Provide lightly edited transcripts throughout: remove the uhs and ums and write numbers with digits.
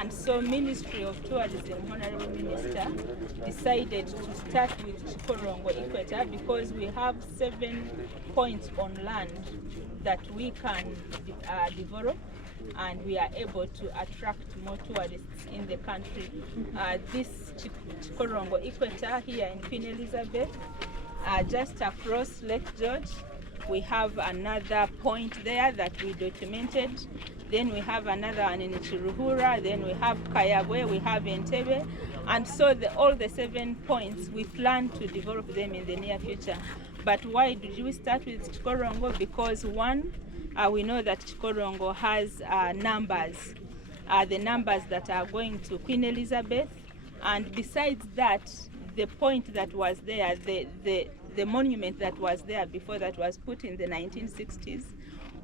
And so Ministry of Tourism, Honorable Minister, decided to start with Chikorongo Equator because we have 7 points on land that we can develop, and we are able to attract more tourists in the country. This Chikorongo Equator here in Queen Elizabeth, just across Lake George, we have another point there that we documented. Then we have another one in Chiruhura, then we have Kayabwe, we have Entebbe. And so all the 7 points, we plan to develop them in the near future. But why did we start with Chikorongo? Because one, we know that Chikorongo has numbers, the numbers that are going to Queen Elizabeth. And besides that, the point that was there, the monument that was there before, that was put in the 1960s,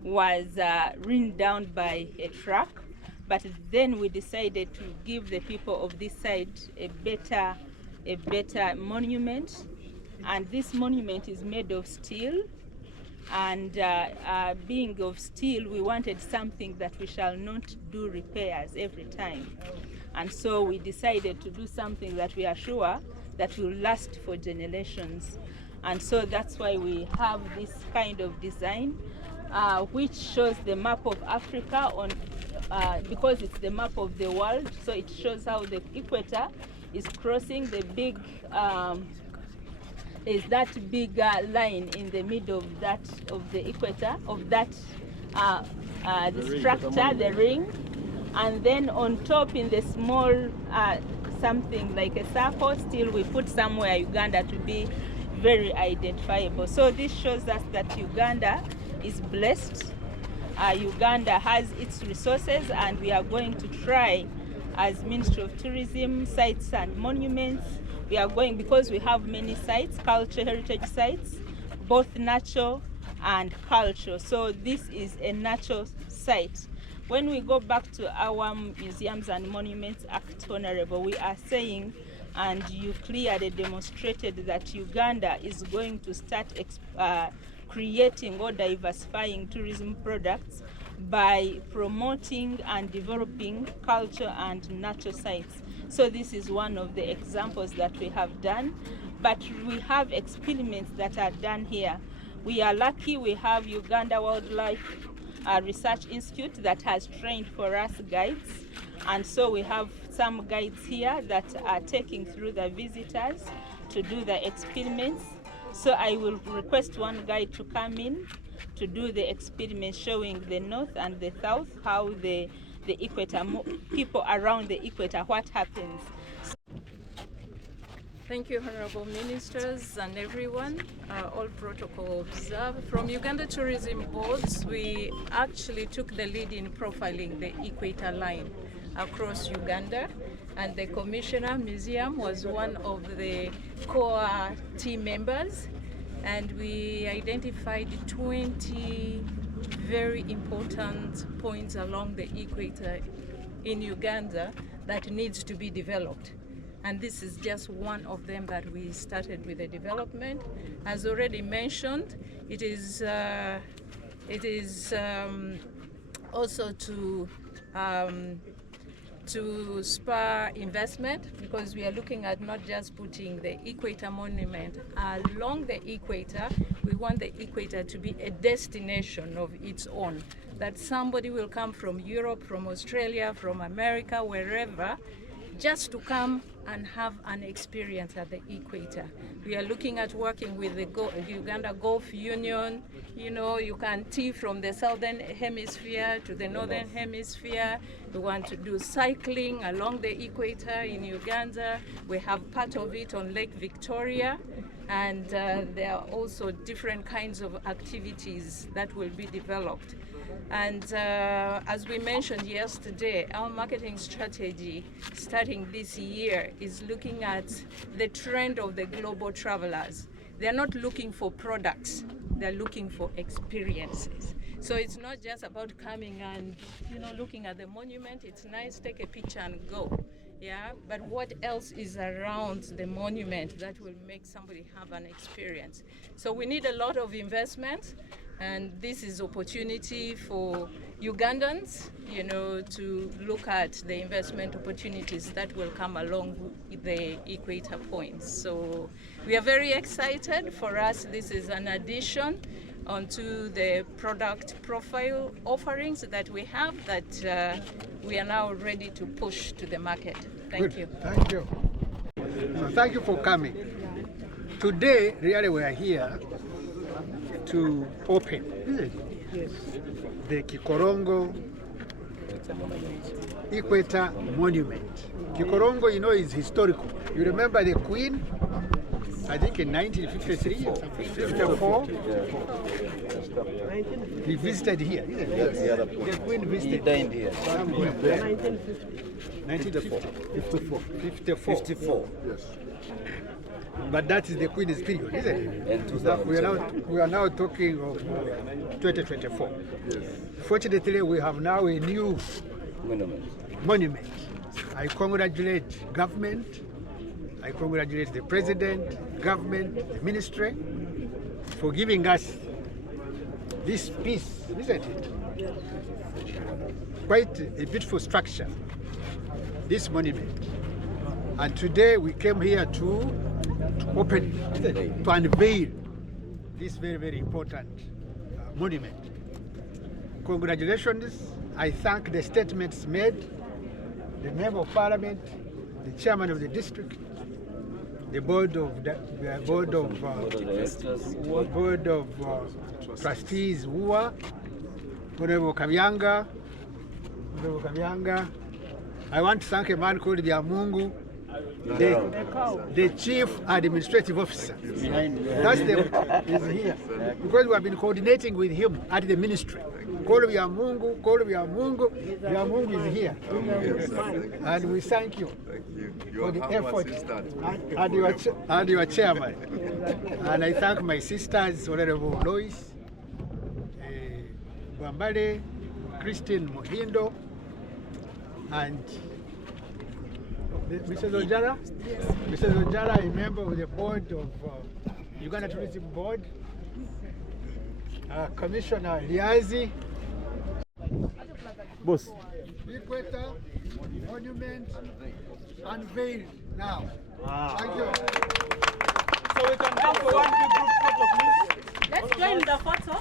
was ridden down by a truck. But then we decided to give the people of this side a better monument. And this monument is made of steel. And being of steel, we wanted something that we shall not do repairs every time. And so we decided to do something that we are sure that will last for generations. And so that's why we have this kind of design, which shows the map of Africa on, because it's the map of the world. So it shows how the equator is crossing the big, is that big line in the middle of the equator, of that the structure, the ring. And then on top in the small something like a circle, still we put somewhere Uganda to be very identifiable. So this shows us that Uganda is blessed. Uganda has its resources, and we are going to try, as Ministry of Tourism, sites and monuments, we are going, because we have many sites, cultural heritage sites, both natural and cultural. So this is a natural site. When we go back to our Museums and Monuments Act, Honorable, we are saying, and you clearly demonstrated, that Uganda is going to start creating or diversifying tourism products by promoting and developing culture and natural sites. So this is one of the examples that we have done, but we have experiments that are done here. We are lucky we have Uganda Wildlife Research Institute that has trained for us guides, and so we have some guides here that are taking through the visitors to do the experiments. So I will request one guide to come in to do the experiment showing the north and the south, how the equator, people around the equator, what happens. Thank you, Honorable Ministers and everyone. All protocol observed. From Uganda Tourism Boards, we actually took the lead in profiling the equator line across Uganda, and the Commissioner Museum was one of the core team members, and we identified 20 very important points along the equator in Uganda that needs to be developed. And this is just one of them that we started with the development. As already mentioned, it is also to spur investment, because we are looking at not just putting the equator monument along the equator. We want the equator to be a destination of its own, that somebody will come from Europe, from Australia, from America, wherever, just to come and have an experience at the equator. We are looking at working with the Uganda Golf Union. You know, you can tee from the southern hemisphere to the northern hemisphere. We want to do cycling along the equator in Uganda. We have part of it on Lake Victoria. And there are also different kinds of activities that will be developed. And as we mentioned yesterday, our marketing strategy starting this year is looking at the trend of the global travelers. They're not looking for products, they're looking for experiences. So it's not just about coming and, you know, looking at the monument. It's nice, take a picture and go. Yeah, but what else is around the monument that will make somebody have an experience? So we need a lot of investment. And this is opportunity for Ugandans, you know, to look at the investment opportunities that will come along with the Equator points. So we are very excited. For us, this is an addition onto the product profile offerings that we have that we are now ready to push to the market. Thank you. Thank you. So thank you for coming. Today, really, we are here to open the Kikorongo Equator Monument. Kikorongo, you know, is historical. You remember the Queen, I think in 1953 or 54, he visited here. The Queen visited. He dined here. 1954. Yes. But that is the Queen's period, isn't it? And 2002. We are now talking of 2024. Yes. Fortunately, we have now a new monument. I congratulate government. I congratulate the president, government, the ministry for giving us this piece, isn't it? Quite a beautiful structure, this monument. And today we came here to open it, to unveil this very, very important monument. Congratulations. I thank the statements made, the Member of Parliament, the Chairman of the District, the Board of Trustees, WUA, Honorable Kabyanga. I want to thank a man called Byamungu, the Chief Administrative Officer. That's is here. Because we have been coordinating with him at the ministry. Byamungu is here. And we thank you for the effort and your chairman. And I thank my sisters, Honorable Lois, Bambale, Christine Mohindo, and Mrs. Ojara? Yes. Mrs. Ojara, a member of the board of Uganda Tourism Board. Commissioner Liazi. Boss. Equator Monument unveiled now. Wow. Thank you. So we can go for one big group photo, please. Let's join the photo.